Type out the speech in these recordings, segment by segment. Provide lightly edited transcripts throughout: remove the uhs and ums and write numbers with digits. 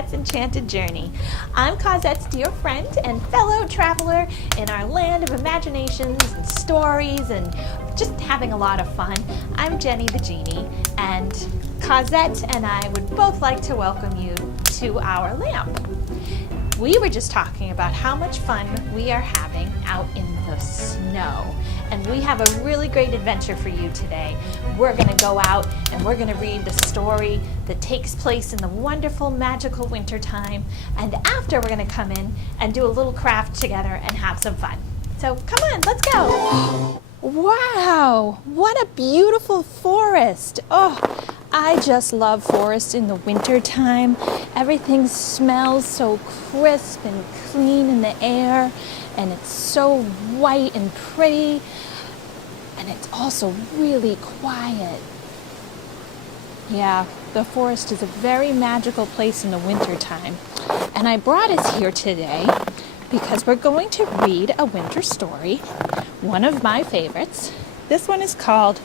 Cosette's Enchanted Journey. I'm Cosette's dear friend and fellow traveler in our land of imaginations and stories and just having a lot of fun. I'm Jenny the Genie, and Cosette and I would both like to welcome you to our lamp. We were just talking about how much fun we are having out in the snow. And we have a really great adventure for you today. We're gonna go out and we're gonna read the story that takes place in the wonderful, magical winter time. And after, we're gonna come in and do a little craft together and have some fun. So come on, let's go. Wow, what a beautiful forest. Oh, I just love forests in the winter time. Everything smells so crisp and clean in the air, and it's so white and pretty, and it's also really quiet. Yeah, the forest is a very magical place in the winter time, and I brought us here today because we're going to read a winter story, one of my favorites. This one is called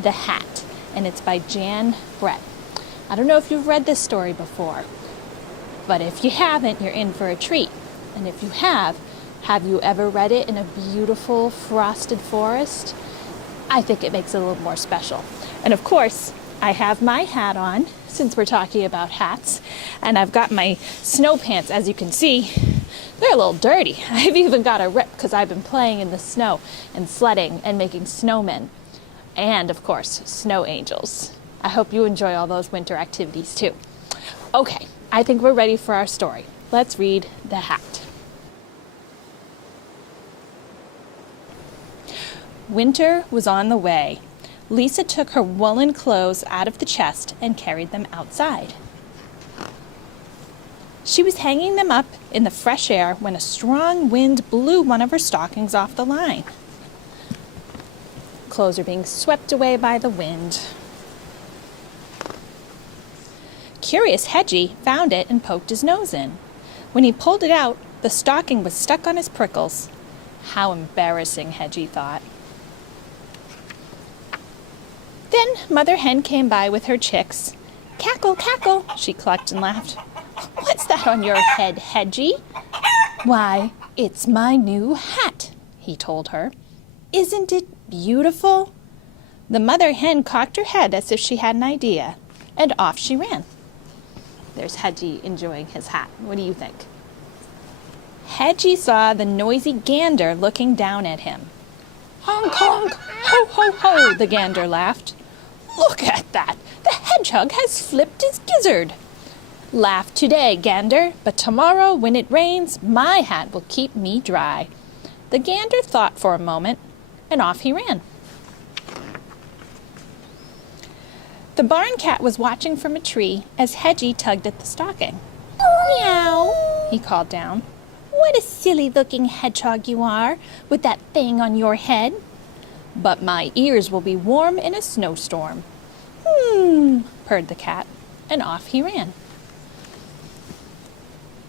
The Hat, and it's by Jan Brett. I don't know if you've read this story before, but if you haven't, you're in for a treat. And if you have you ever read it in a beautiful frosted forest? I think it makes it a little more special. And of course, I have my hat on, since we're talking about hats, and I've got my snow pants. As you can see, they're a little dirty. I've even got a rip because I've been playing in the snow and sledding and making snowmen. And of course, snow angels. I hope you enjoy all those winter activities too. Okay, I think we're ready for our story. Let's read The Hat. Winter was on the way. Lisa took her woolen clothes out of the chest and carried them outside. She was hanging them up in the fresh air when a strong wind blew one of her stockings off the line. Clothes are being swept away by the wind. Curious Hedgie found it and poked his nose in. When he pulled it out, the stocking was stuck on his prickles. How embarrassing, Hedgie thought. Then Mother Hen came by with her chicks. Cackle, cackle, she clucked and laughed. What's that on your head, Hedgie? Why, it's my new hat, he told her. Isn't it beautiful? The Mother Hen cocked her head as if she had an idea, and off she ran. There's Hedgie enjoying his hat. What do you think? Hedgie saw the noisy gander looking down at him. Honk, honk, ho, ho, ho, the gander laughed. Look at that! The hedgehog has flipped his gizzard. Laugh today, gander, but tomorrow when it rains, my hat will keep me dry. The gander thought for a moment, and off he ran. The barn cat was watching from a tree as Hedgie tugged at the stocking. Meow, he called down. What a silly-looking hedgehog you are, with that thing on your head. But my ears will be warm in a snowstorm. Purred the cat, and off he ran.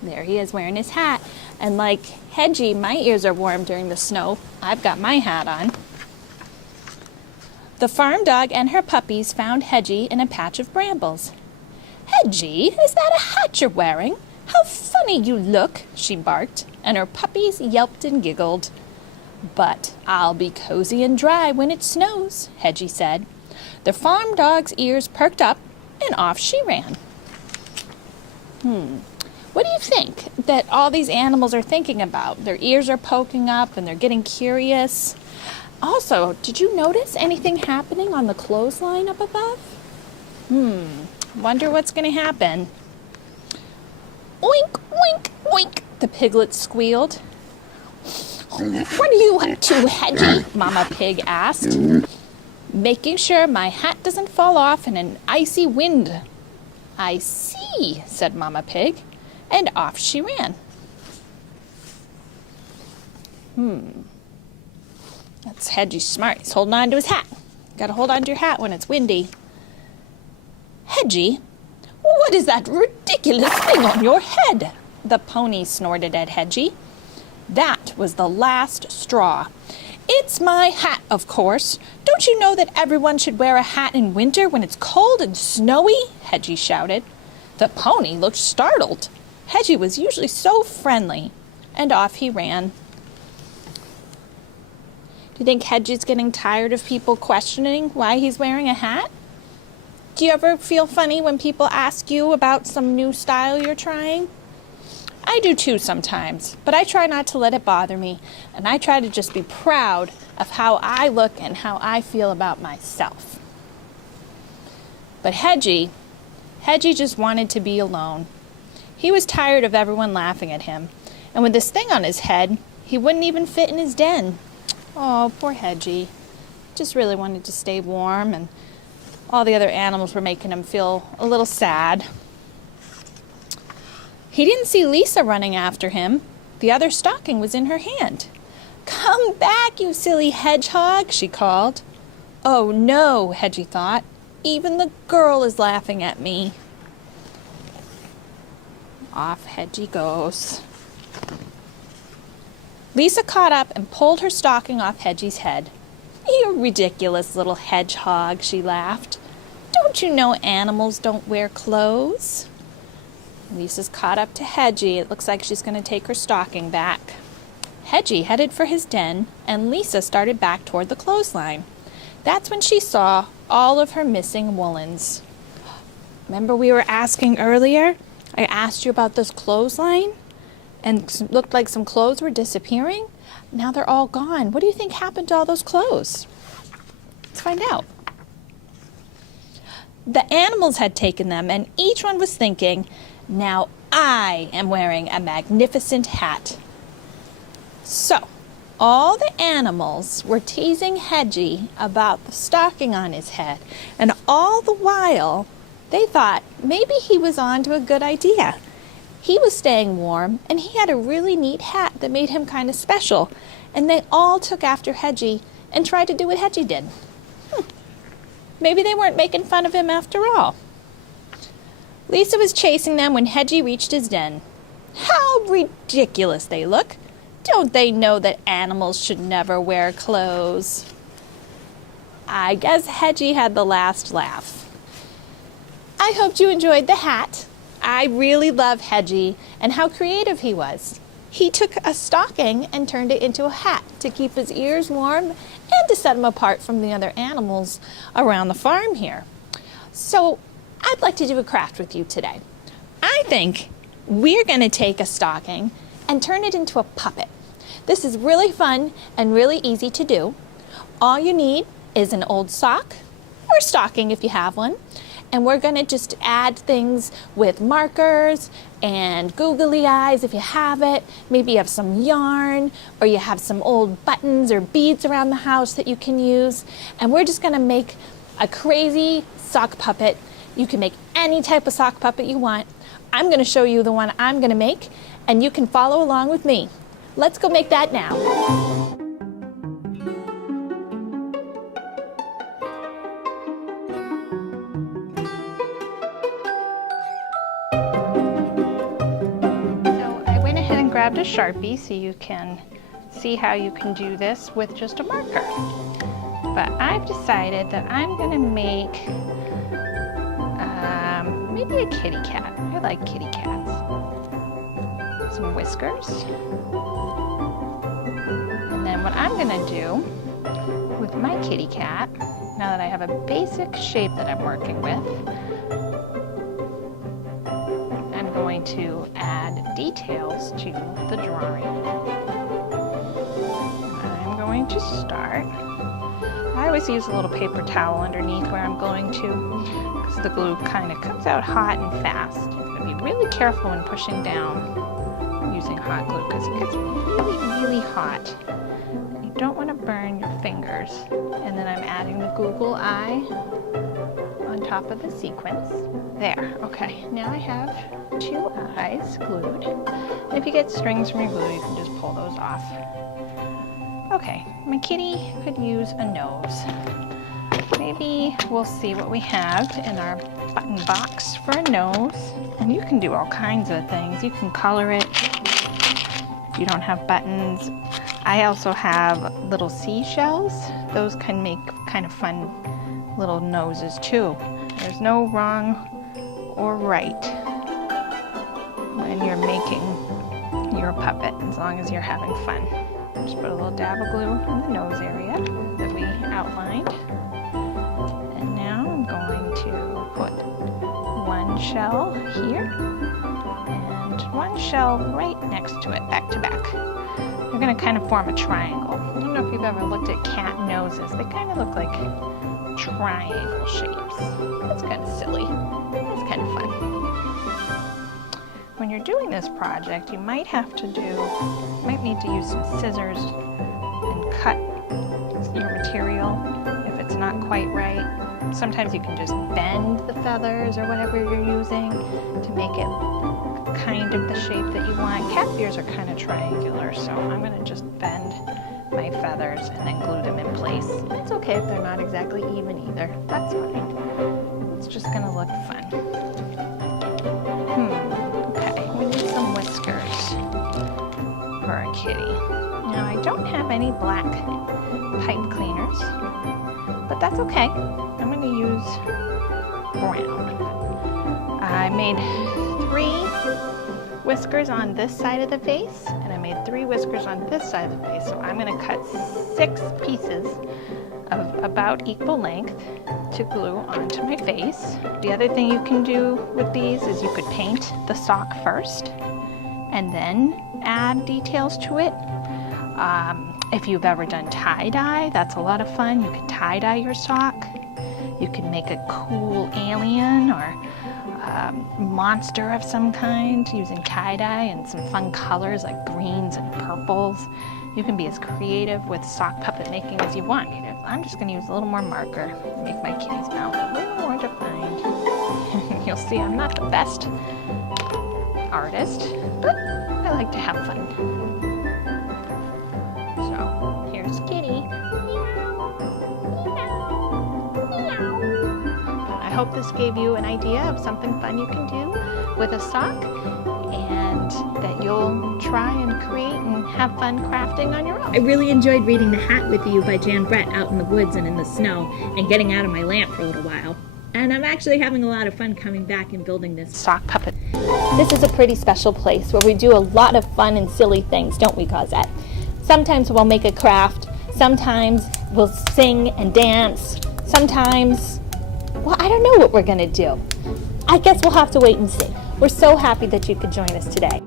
There he is wearing his hat, and like Hedgie, my ears are warm during the snow. I've got my hat on. The farm dog and her puppies found Hedgie in a patch of brambles. Hedgie, is that a hat you're wearing? How funny you look, she barked, and her puppies yelped and giggled. But I'll be cozy and dry when it snows, Hedgie said. The farm dog's ears perked up, and off she ran. What do you think that all these animals are thinking about? Their ears are poking up, and they're getting curious. Also, did you notice anything happening on the clothesline up above? Wonder what's going to happen. Oink, oink, oink, the piglet squealed. What are you up to, Hedgie? Mama Pig asked. Making sure my hat doesn't fall off in an icy wind. I see, said Mama Pig, and off she ran. That's Hedgie smart. He's holding on to his hat. Gotta hold on to your hat when it's windy. Hedgie, what is that ridiculous thing on your head? The pony snorted at Hedgie. That was the last straw. It's my hat, of course. Don't you know that everyone should wear a hat in winter when it's cold and snowy? Hedgie shouted. The pony looked startled. Hedgie was usually so friendly, and off he ran. Do you think Hedgie's getting tired of people questioning why he's wearing a hat? Do you ever feel funny when people ask you about some new style you're trying? I do too sometimes, but I try not to let it bother me, and I try to just be proud of how I look and how I feel about myself. But Hedgie just wanted to be alone. He was tired of everyone laughing at him, and with this thing on his head, he wouldn't even fit in his den. Oh, poor Hedgie. Just really wanted to stay warm, and all the other animals were making him feel a little sad. He didn't see Lisa running after him. The other stocking was in her hand. "Come back, you silly hedgehog," she called. "Oh no," Hedgie thought. "Even the girl is laughing at me." Off Hedgie goes. Lisa caught up and pulled her stocking off Hedgie's head. "You ridiculous little hedgehog," she laughed. "Don't you know animals don't wear clothes?" Lisa's caught up to Hedgie. It looks like she's going to take her stocking back. Hedgie headed for his den, and Lisa started back toward the clothesline. That's when she saw all of her missing woolens. Remember we were asking earlier? I asked you about this clothesline, and it looked like some clothes were disappearing. Now they're all gone. What do you think happened to all those clothes? Let's find out. The animals had taken them, and each one was thinking, "Now I am wearing a magnificent hat." So, all the animals were teasing Hedgie about the stocking on his head, and all the while, they thought maybe he was on to a good idea. He was staying warm, and he had a really neat hat that made him kind of special, and they all took after Hedgie and tried to do what Hedgie did. Maybe they weren't making fun of him after all. Lisa was chasing them when Hedgie reached his den. How ridiculous they look! Don't they know that animals should never wear clothes? I guess Hedgie had the last laugh. I hoped you enjoyed the hat. I really love Hedgie and how creative he was. He took a stocking and turned it into a hat to keep his ears warm and to set him apart from the other animals around the farm here. So I'd like to do a craft with you today. I think we're going to take a stocking and turn it into a puppet. This is really fun and really easy to do. All you need is an old sock or stocking if you have one. And we're going to just add things with markers and googly eyes if you have it. Maybe you have some yarn or you have some old buttons or beads around the house that you can use. And we're just going to make a crazy sock puppet. You can make any type of sock puppet you want. I'm going to show you the one I'm going to make, and you can follow along with me. Let's go make that now. Grabbed a Sharpie so you can see how you can do this with just a marker. But I've decided that I'm going to make maybe a kitty cat. I like kitty cats. Some whiskers. And then what I'm going to do with my kitty cat, now that I have a basic shape that I'm working with, I'm going to add details to the drawing. I'm going to start. I always use a little paper towel underneath where I'm going to, because the glue kind of comes out hot and fast. You have to be really careful when pushing down using hot glue because it gets really, really hot. You don't want to burn your fingers. And then I'm adding the Google eye on top of the sequence. There, okay. Now I have 2 eyes glued. And if you get strings from your glue, you can just pull those off. Okay, my kitty could use a nose. Maybe we'll see what we have in our button box for a nose. And you can do all kinds of things. You can color it if you don't have buttons. I also have little seashells. Those can make kind of fun little noses too. There's no wrong or right you're making your puppet, as long as you're having fun. Just put a little dab of glue in the nose area that we outlined. And now I'm going to put one shell here and one shell right next to it, back to back. You're going to kind of form a triangle. I don't know if you've ever looked at cat noses. They kind of look like triangle shapes. That's kind of silly. That's kind of fun. When you're doing this project, you might need to use some scissors and cut your material if it's not quite right. Sometimes you can just bend the feathers or whatever you're using to make it kind of the shape that you want. Cat ears are kind of triangular, so I'm going to just bend my feathers and then glue them in place. It's okay if they're not exactly even either. That's fine. It's just going to look fun. Okay, we need some whiskers for a kitty. Now, I don't have any black pipe cleaners, but that's okay. I'm going to use brown. I made 3 whiskers on this side of the face, and I made 3 whiskers on this side of the face. So I'm going to cut 6 pieces of about equal length to glue onto my face. The other thing you can do with these is you could paint the sock first and then add details to it. If you've ever done tie-dye, that's a lot of fun. You could tie-dye your sock. You can make a cool alien or monster of some kind using tie-dye and some fun colors like greens and purples. You can be as creative with sock puppet making as you want. I'm just going to use a little more marker to make my kitty's mouth a little more defined. You'll see I'm not the best artist, but I like to have fun. So here's Kitty. I hope this gave you an idea of something fun you can do with a sock, and that you'll try and create and have fun crafting on your own. I really enjoyed reading The Hat with You by Jan Brett out in the woods and in the snow and getting out of my lamp for a little while. And I'm actually having a lot of fun coming back and building this sock puppet. This is a pretty special place where we do a lot of fun and silly things, don't we, Cosette? Sometimes we'll make a craft, sometimes we'll sing and dance, sometimes, well, I don't know what we're going to do. I guess we'll have to wait and see. We're so happy that you could join us today.